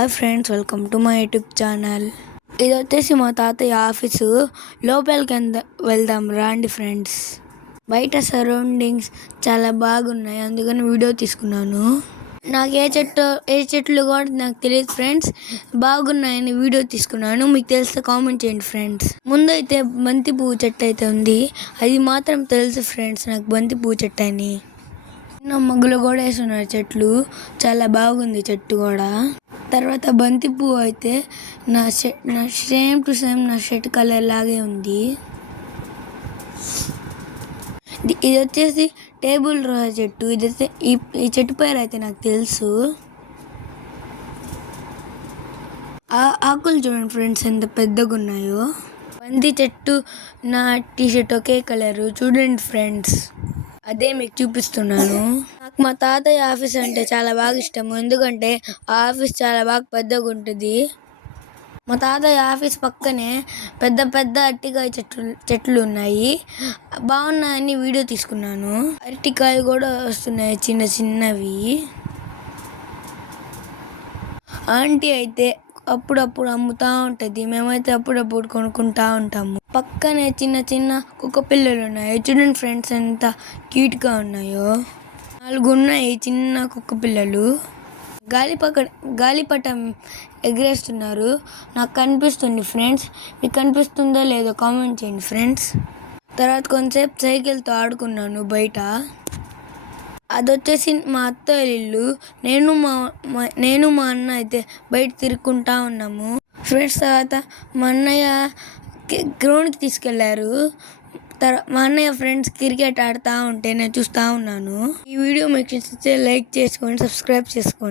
Hi friends, welcome to my YouTube channel. ఇది వచ్చేసి మా తాతయ్య ఆఫీసు. లోపలికి వెళ్దాం రాండి ఫ్రెండ్స్. బయట సరౌండింగ్స్ చాలా బాగున్నాయి, అందుకని వీడియో తీసుకున్నాను. నాకు ఏ చెట్లు కూడా నాకు తెలియదు ఫ్రెండ్స్. బాగున్నాయని వీడియో తీసుకున్నాను. మీకు తెలిస్తే కామెంట్ చేయండి ఫ్రెండ్స్. ముందు అయితే బంతి పువ్వు చెట్టు అయితే ఉంది, అది మాత్రం తెలుసు ఫ్రెండ్స్ నాకు, బంతి పువ్వు చెట్టు అని. చిన్న మగ్గులు కూడా వేస్తున్నారు చెట్లు, చాలా బాగుంది చెట్టు కూడా. తర్వాత బంతి పువ్వు అయితే నా సేమ్ టు సేమ్ నా షర్ట్ కలర్ లాగే ఉంది. ఇది వచ్చేసి టేబుల్ రోజా చెట్టు. ఇదైతే ఈ చెట్టు పేరు అయితే నాకు తెలుసు. ఆకులు చూడండి ఫ్రెండ్స్ ఎంత పెద్దగా ఉన్నాయో. బంతి చెట్టు నా టీషర్ట్ ఒకే కలరు. చూడండి ఫ్రెండ్స్, అదే మీకు చూపిస్తున్నాను. నాకు మా తాతయ్య ఆఫీస్ అంటే చాలా బాగా ఇష్టము, ఎందుకంటే ఆ ఆఫీస్ చాలా బాగా పెద్దగా ఉంటుంది. మా తాతయ్య ఆఫీస్ పక్కనే పెద్ద పెద్ద అరటికాయ చెట్లు ఉన్నాయి. బాగున్నాయని వీడియో తీసుకున్నాను. అరటికాయలు కూడా వస్తున్నాయి చిన్న చిన్నవి. ఆంటీ అయితే అప్పుడప్పుడు అమ్ముతూ ఉంటుంది, మేమైతే అప్పుడప్పుడు కొనుక్కుంటా ఉంటాము. పక్కనే చిన్న చిన్న కుక్క పిల్లలు ఉన్నాయి. చూడండి ఫ్రెండ్స్ ఎంత క్యూట్గా ఉన్నాయో. 4 ఉన్నాయి చిన్న కుక్క పిల్లలు. గాలిపటం ఎగరేస్తున్నారు, నాకు కనిపిస్తుంది ఫ్రెండ్స్. మీకు కనిపిస్తుందో లేదో కామెంట్ చేయండి ఫ్రెండ్స్. తర్వాత కొంతసేపు సైకిల్తో ఆడుకున్నాను బయట. అది వచ్చేసి మా అత్తయ్య ఇల్లు. నేను మా అన్న అయితే బయట తిరుక్కుంటా ఉన్నాము ఫ్రెండ్స్. తర్వాత మా అన్నయ్య గ్రౌండ్కి తీసుకెళ్లారు. మా అన్నయ్య ఫ్రెండ్స్ క్రికెట్ ఆడుతూ ఉంటే నేను చూస్తూ ఉన్నాను. ఈ వీడియో మీకు నచ్చితే లైక్ చేసుకోండి, సబ్స్క్రైబ్ చేసుకోండి.